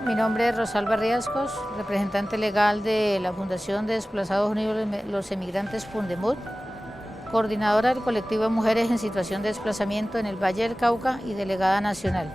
Mi nombre es Rosalba Riascos, representante legal de la Fundación de Desplazados Unidos los Emigrantes Fundemud, coordinadora del colectivo de mujeres en situación de desplazamiento en el Valle del Cauca y delegada nacional.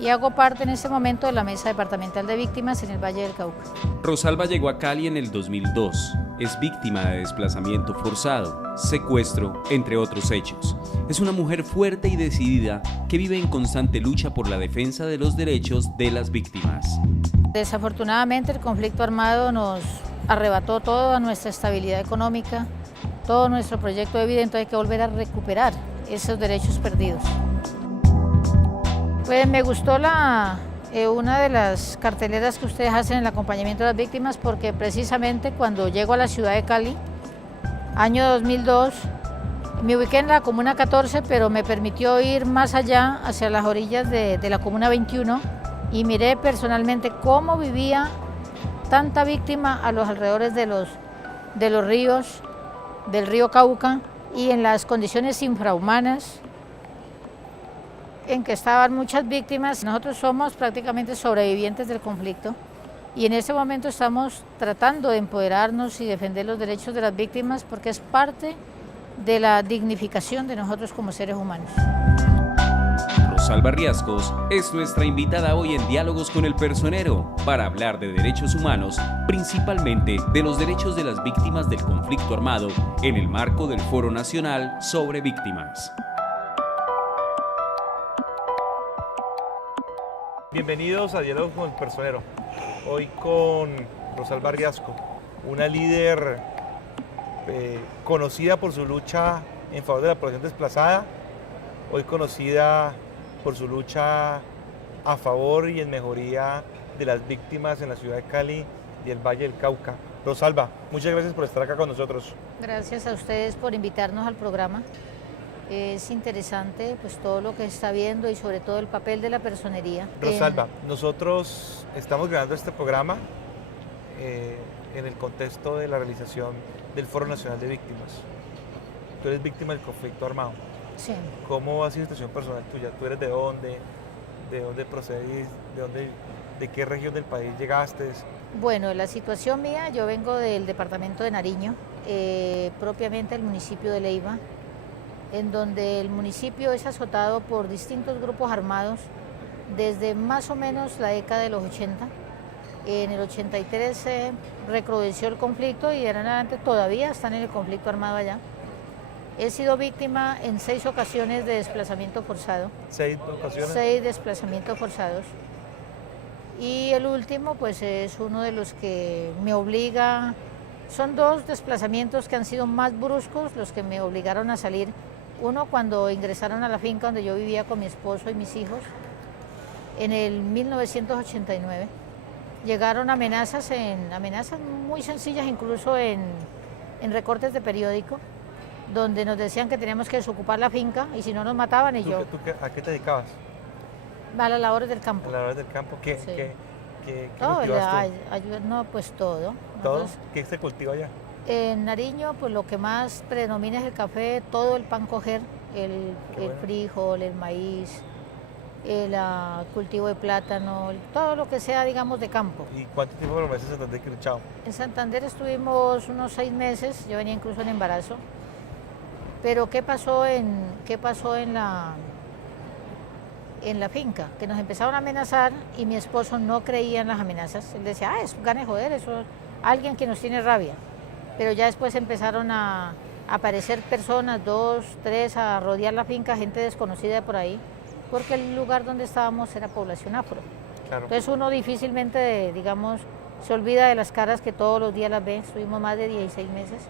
Y hago parte en este momento de la Mesa Departamental de Víctimas en el Valle del Cauca. Rosalba llegó a Cali en el 2002. Es víctima de desplazamiento forzado, secuestro, entre otros hechos. Es una mujer fuerte y decidida que vive en constante lucha por la defensa de los derechos de las víctimas. Desafortunadamente el conflicto armado nos arrebató toda nuestra estabilidad económica, todo nuestro proyecto de vida, entonces hay que volver a recuperar esos derechos perdidos. Pues me gustó una de las carteleras que ustedes hacen en el acompañamiento de las víctimas, porque precisamente cuando llego a la ciudad de Cali, año 2002, me ubiqué en la Comuna 14, pero me permitió ir más allá, hacia las orillas de la Comuna 21, y miré personalmente cómo vivía tanta víctima a los alrededores de los ríos, del río Cauca, y en las condiciones infrahumanas en que estaban muchas víctimas. Nosotros somos prácticamente sobrevivientes del conflicto y en este momento estamos tratando de empoderarnos y defender los derechos de las víctimas, porque es parte de la dignificación de nosotros como seres humanos. Rosalba Riascos es nuestra invitada hoy en Diálogos con el Personero para hablar de derechos humanos, principalmente de los derechos de las víctimas del conflicto armado en el marco del Foro Nacional sobre Víctimas. Bienvenidos a Diálogos con el Personero. Hoy con Rosalba Riascos, una líder conocida por su lucha en favor de la población desplazada, hoy conocida por su lucha a favor y en mejoría de las víctimas en la ciudad de Cali y el Valle del Cauca. Rosalba, muchas gracias por estar acá con nosotros. Gracias a ustedes por invitarnos al programa. Es interesante pues todo lo que está viendo y sobre todo el papel de la personería. Rosalba, nosotros estamos grabando este programa en el contexto de la realización del Foro Nacional de Víctimas. Tú eres víctima del conflicto armado. Sí. ¿Cómo ha sido la situación personal tuya? ¿Tú eres de dónde? ¿De dónde procedís? ¿De qué región del país llegaste? Bueno, la situación mía, yo vengo del departamento de Nariño, propiamente el municipio de Leiva, en donde el municipio es azotado por distintos grupos armados desde más o menos la década de los 80. En el 83 se recrudeció el conflicto y de adelante todavía están en el conflicto armado allá. He sido víctima en 6 ocasiones de desplazamiento forzado. ¿6 ocasiones? 6 desplazamientos forzados. Y el último pues es uno de los que me obliga, son 2 desplazamientos que han sido más bruscos, los que me obligaron a salir. Uno cuando ingresaron a la finca donde yo vivía con mi esposo y mis hijos, en el 1989. Llegaron amenazas muy sencillas, incluso en recortes de periódico, donde nos decían que teníamos que desocupar la finca y si no nos mataban. Y yo... ¿A qué te dedicabas? A las labores del campo. A las labores del campo. ¿Qué todo, cultivas tú? no, pues todo. ¿Todo? Nosotros, ¿Qué se cultiva allá? en Nariño, pues lo que más predomina es el café, todo el pan coger, el frijol, el maíz, el cultivo de plátano, todo lo que sea, digamos, de campo. ¿Y cuánto tiempo permaneces en Santander, Quilichao? En Santander estuvimos unos 6 meses, yo venía incluso en embarazo. Pero ¿qué pasó en la finca? Que nos empezaron a amenazar y mi esposo no creía en las amenazas. Él decía, es gana de joder, eso es alguien que nos tiene rabia. Pero ya después empezaron a aparecer personas, 2, 3, a rodear la finca, gente desconocida de por ahí, porque el lugar donde estábamos era población afro. Claro. Entonces uno difícilmente, digamos, se olvida de las caras que todos los días las ve. Estuvimos más de 16 meses.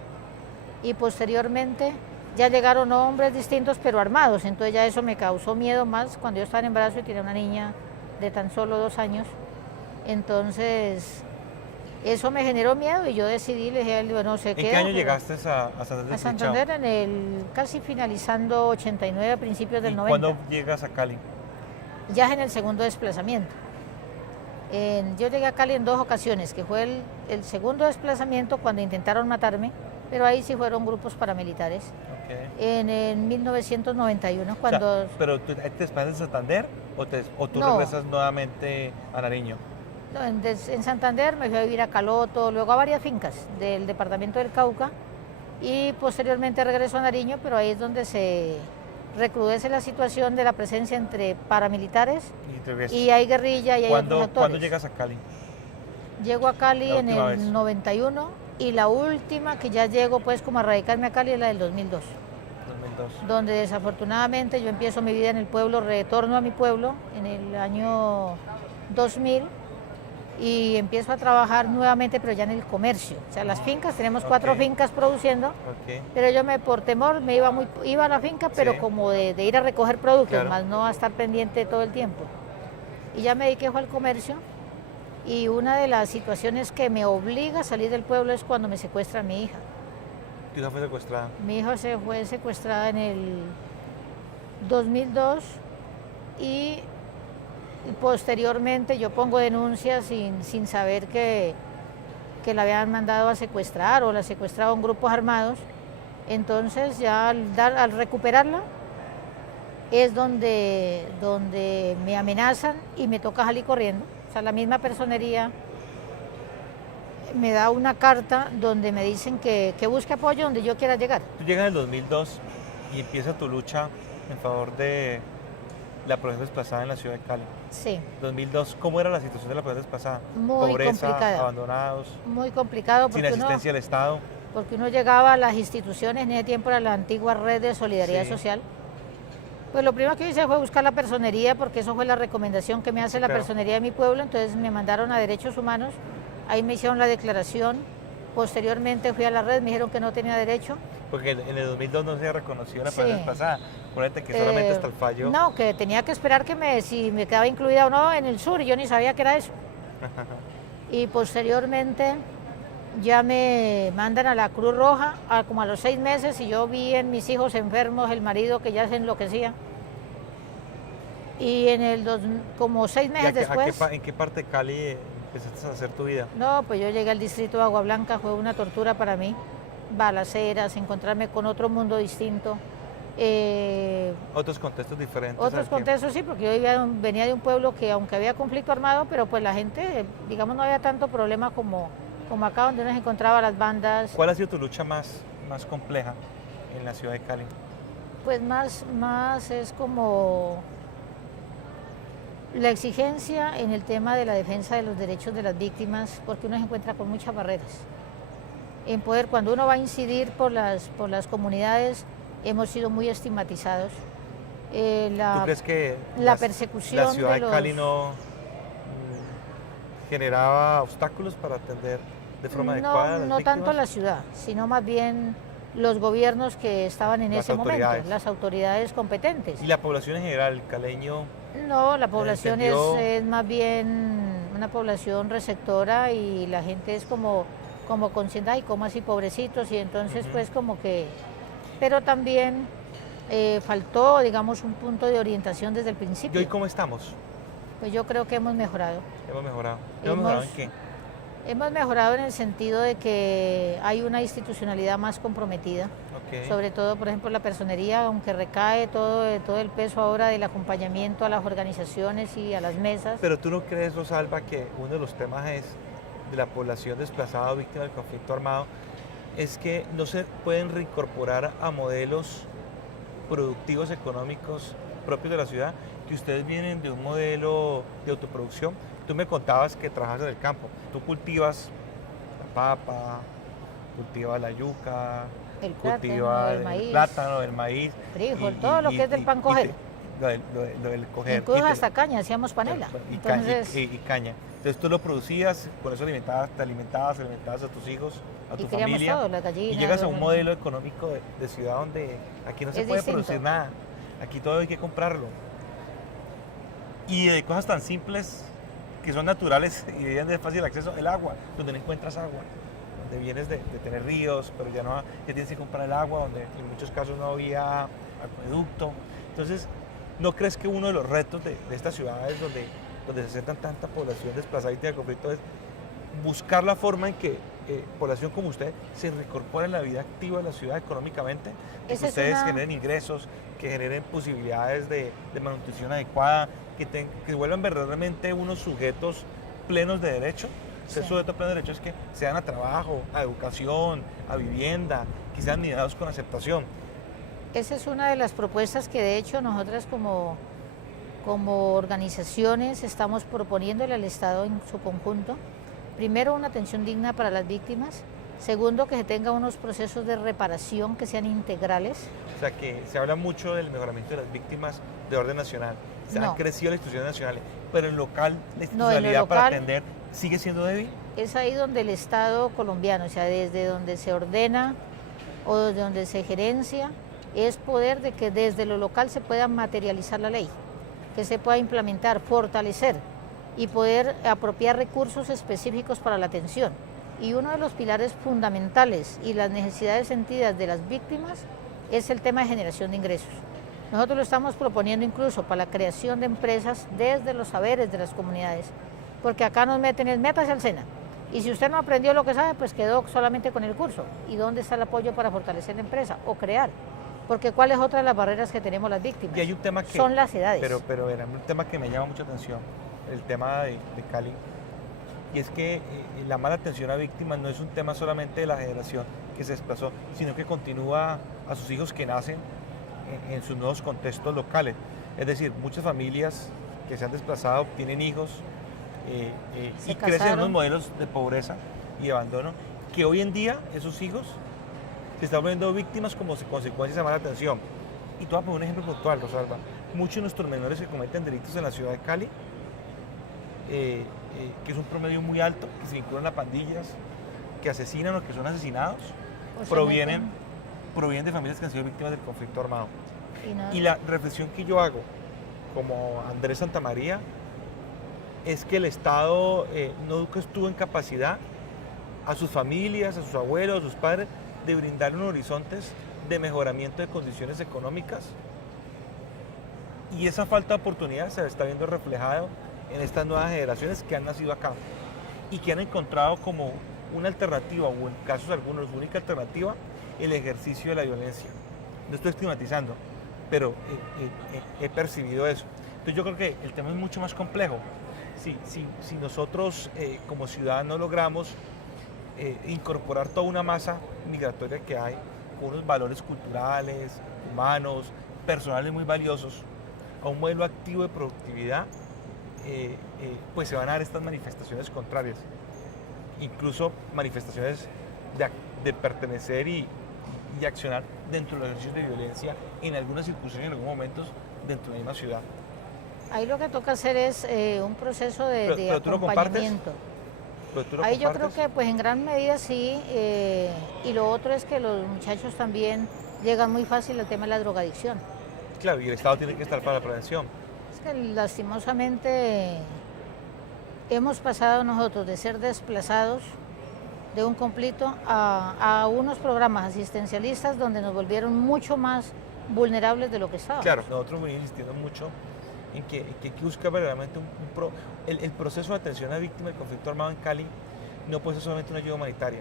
Y posteriormente ya llegaron hombres distintos pero armados, entonces ya eso me causó miedo más cuando yo estaba en embarazo y tenía una niña de tan solo 2 años. Entonces eso me generó miedo y yo decidí, le dije a él, bueno, se queda. ¿En qué año llegaste a Santander? A Santander en el casi finalizando 89, a principios del 90. ¿Cuándo llegas a Cali? Ya en el segundo desplazamiento. Yo llegué a Cali en 2 ocasiones, que fue el segundo desplazamiento cuando intentaron matarme, pero ahí sí fueron grupos paramilitares. Okay. En el 1991, cuando... O sea, ¿pero tú te desplazas en Santander o tú no, regresas nuevamente a Nariño? No, en Santander me fui a vivir a Caloto, luego a varias fincas del departamento del Cauca y posteriormente regreso a Nariño, pero ahí es donde se recrudece la situación de la presencia entre paramilitares y hay guerrilla y hay otros actores. ¿Cuándo llegas a Cali? Llego a Cali La en última el vez. 91 y la última que ya llego pues como a radicarme a Cali es la del 2002. 2002. Donde desafortunadamente yo empiezo mi vida en el pueblo, retorno a mi pueblo en el año 2000 y empiezo a trabajar nuevamente, pero ya en el comercio. O sea, las fincas, tenemos 4 Ok. fincas produciendo, Ok. pero yo por temor me iba a la finca, pero Sí. como de ir a recoger productos, Claro. más no a estar pendiente todo el tiempo. Y ya me dediqué al comercio y una de las situaciones que me obliga a salir del pueblo es cuando me secuestra a mi hija. Tu hija fue secuestrada. Mi hija se fue secuestrada en el 2002 y posteriormente yo pongo denuncias sin saber que la habían mandado a secuestrar o la secuestraban grupos armados. Entonces ya al recuperarla es donde me amenazan y me toca salir corriendo. O sea, la misma personería me da una carta donde me dicen que busque apoyo donde yo quiera llegar. Tú llegas en el 2002 y empieza tu lucha en favor de la población desplazada en la ciudad de Cali. Sí, 2002, ¿cómo era la situación de la población desplazada? muy Pobreza, complicada. abandonados, Muy complicado sin porque asistencia del Estado. porque uno llegaba a las instituciones, en ese tiempo era la antigua red de solidaridad Sí. social. Pues lo primero que hice fue buscar la personería, porque eso fue la recomendación que me hace Sí, la claro. personería de mi pueblo, entonces me mandaron a Derechos Humanos, ahí me hicieron la declaración, posteriormente fui a la red, me dijeron que no tenía derecho. Porque en el 2002 no se había reconocido la Sí. población desplazada. Acuérdate que solamente hasta el fallo. No, que tenía que esperar si me quedaba incluida o no en el sur, y yo ni sabía que era eso. Y posteriormente ya me mandan a la Cruz Roja, como a los 6 meses, y yo vi en mis hijos enfermos, el marido que ya se enloquecía. Y como 6 ¿Y meses después, en qué parte de Cali empezaste a hacer tu vida? no, pues yo llegué al distrito de Agua Blanca, fue una tortura para mí, balaceras, encontrarme con otro mundo distinto. Otros contextos diferentes. Otros al que- contextos sí, porque yo venía de un pueblo que aunque había conflicto armado, pero pues la gente, digamos, no había tanto problema como acá donde uno se encontraba las bandas. ¿Cuál ha sido tu lucha más compleja en la ciudad de Cali? Pues más es como la exigencia en el tema de la defensa de los derechos de las víctimas, porque uno se encuentra con muchas barreras. En poder, cuando uno va a incidir por las comunidades, hemos sido muy estigmatizados. ¿Tú crees que la persecución la ciudad de de Cali los- no generaba obstáculos para atender de forma adecuada a las No tanto víctimas? la ciudad, sino más bien los gobiernos que estaban en Las ese momento, autoridades. las autoridades competentes. Y la población en general, el caleño, No, la población sentido- es más bien una población receptora y la gente es como consciente, ay, como así pobrecitos, y entonces Ujú. pues como que... Pero también faltó, digamos, un punto de orientación desde el ¿y principio. hoy cómo estamos? Pues yo creo que hemos mejorado. Hemos mejorado. ¿Hemos mejorado en qué? Hemos mejorado en el sentido de que hay una institucionalidad más comprometida. Ok. Sobre todo, por ejemplo, la personería, aunque recae todo el peso ahora del acompañamiento a las organizaciones y a las mesas. Pero tú no crees, Rosalba, que uno de los temas es de la población desplazada o víctima del conflicto armado es que no se pueden reincorporar a modelos productivos económicos propios de la ciudad, que ustedes vienen de un modelo de autoproducción. Tú me contabas que trabajas en el campo, tú cultivas la papa, cultivas la yuca, El plátano, cultivas el maíz, plátano, el maíz, frijol, todo lo que es del pan coger. lo del coger. Incluso y te- hasta caña, hacíamos panela. Entonces, y caña. Entonces tú lo producías, con eso te alimentabas a tus hijos, a tu y queríamos familia. todo, las gallinas. Y llegas a un los- modelo económico de ciudad donde aquí no se Es puede distinto. producir nada. Aquí todo hay que comprarlo. Y de cosas tan simples que son naturales y de fácil acceso, el agua, donde no encuentras agua. Donde vienes de tener ríos, pero ya tienes que comprar el agua, donde en muchos casos no había acueducto. Entonces, ¿no crees que uno de los retos de estas ciudades donde se acercan tanta población desplazada y de conflicto es buscar la forma en que población como usted se reincorpore en la vida activa de la ciudad económicamente, que Esa es ustedes una- generen ingresos, que generen posibilidades de manutención adecuada, que vuelvan verdaderamente unos sujetos plenos de derecho. Ser Sí. sujeto pleno de derecho es que sean a trabajo, a educación, a vivienda, que sean mirados con aceptación. Esa es una de las propuestas que de hecho nosotras como organizaciones estamos proponiéndole al Estado en su conjunto. Primero, una atención digna para las víctimas. Segundo, que se tenga unos procesos de reparación que sean integrales. O sea, que se habla mucho del mejoramiento de las víctimas de orden nacional. Se han No. crecido las instituciones nacionales, pero en local la No, en lo institucionalidad para local- atender sigue siendo débil. Es ahí donde el Estado colombiano, o sea, desde donde se ordena o desde donde se gerencia, es poder de que desde lo local se pueda materializar la ley, que se pueda implementar, fortalecer y poder apropiar recursos específicos para la atención. Y uno de los pilares fundamentales y las necesidades sentidas de las víctimas es el tema de generación de ingresos. Nosotros lo estamos proponiendo incluso para la creación de empresas desde los saberes de las comunidades, porque acá nos meten es métase al SENA. Y si usted no aprendió lo que sabe, pues quedó solamente con el curso. ¿Y dónde está el apoyo para fortalecer la empresa o crear? Porque ¿cuál es otra de las barreras que tenemos las víctimas? Y hay un tema que... Son las edades. Pero era un tema que me llama mucha atención, el tema de Cali. Y es que la mala atención a víctimas no es un tema solamente de la generación que se desplazó, sino que continúa a sus hijos que nacen en sus nuevos contextos locales. Es decir, muchas familias que se han desplazado tienen hijos Se y crecen en unos casaron. modelos de pobreza y de abandono, que hoy en día esos hijos se están volviendo víctimas como consecuencia de mala atención. Y te voy a poner un ejemplo puntual, Rosalba. Muchos de nuestros menores que cometen delitos en la ciudad de Cali, que es un promedio muy alto, que se vinculan a pandillas, que asesinan o que son asesinados, O se provienen de familias que han sido víctimas del conflicto armado. meten y no- Y la reflexión que yo hago como Andrés Santamaría es que el Estado nunca estuvo en capacidad a sus familias, a sus abuelos, a sus padres, de brindar unos horizontes de mejoramiento de condiciones económicas. Y esa falta de oportunidad se está viendo reflejado en estas nuevas generaciones que han nacido acá y que han encontrado como una alternativa, o en casos algunos, única alternativa, el ejercicio de la violencia. No estoy estigmatizando, pero he percibido eso. Entonces yo creo que el tema es mucho más complejo. Si nosotros como ciudadanos logramos incorporar toda una masa migratoria que hay, con unos valores culturales, humanos, personales muy valiosos, a un modelo activo de productividad, pues se van a dar estas manifestaciones contrarias, incluso manifestaciones de pertenecer y accionar dentro de los ejercicios de violencia en algunas circunstancias, en algunos momentos, dentro de la misma ciudad. Ahí lo que toca hacer es un proceso de Pero tú lo compartes. acompañamiento. Pero tú lo Ahí yo creo compartes. que pues en gran medida sí, y lo otro es que los muchachos también llegan muy fácil al tema de la drogadicción. Claro, y el Estado tiene que estar para la prevención. Es que lastimosamente hemos pasado nosotros de ser desplazados de un conflicto a unos programas asistencialistas donde nos volvieron mucho más vulnerables de lo que estábamos. Claro, nosotros venimos insistiendo mucho en que hay que buscar verdaderamente el proceso de atención a víctimas del conflicto armado en Cali no puede ser solamente una ayuda humanitaria,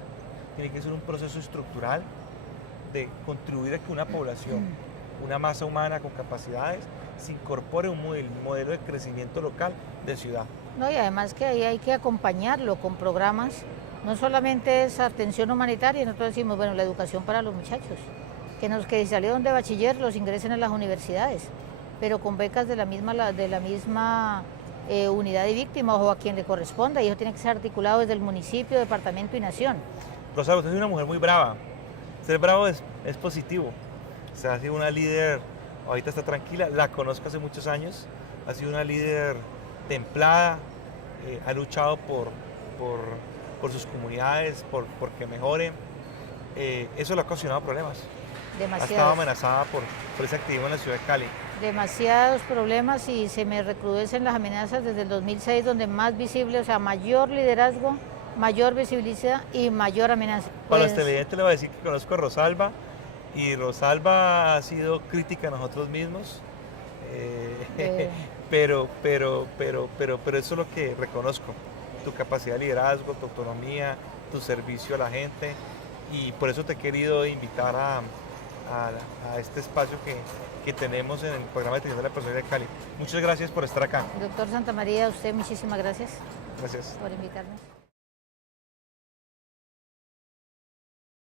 tiene que ser un proceso estructural de contribuir a que una población, una masa humana con capacidades, se incorpore a un modelo de crecimiento local de ciudad. No, y además que ahí hay que acompañarlo con programas, no solamente es atención humanitaria, nosotros decimos, bueno, la educación para los muchachos, que salieron de bachiller los ingresen a las universidades, pero con becas de la misma unidad de víctimas o a quien le corresponda, y eso tiene que ser articulado desde el municipio, departamento y nación. Rosario, usted es una mujer muy brava. Ser bravo es positivo. O sea, ha sido una líder, ahorita está tranquila, la conozco hace muchos años, ha sido una líder templada, ha luchado por sus comunidades, por que mejoren. Eso le ha ocasionado problemas. Ha estado Demasiados, amenazada por ese activismo en la ciudad de Cali. demasiados problemas y se me recrudecen las amenazas desde el 2006, donde más visible, o sea, mayor liderazgo, mayor visibilidad y mayor amenaza. Para Pues, los televidentes le voy a decir que conozco a Rosalba y Rosalba ha sido crítica a nosotros mismos, pero eso es lo que reconozco, tu capacidad de liderazgo, tu autonomía, tu servicio a la gente, y por eso te he querido invitar a este espacio que tenemos en el programa de atención de la persona de Cali. Muchas gracias por estar acá. Doctor Santamaría, a usted muchísimas gracias. Gracias. por invitarme.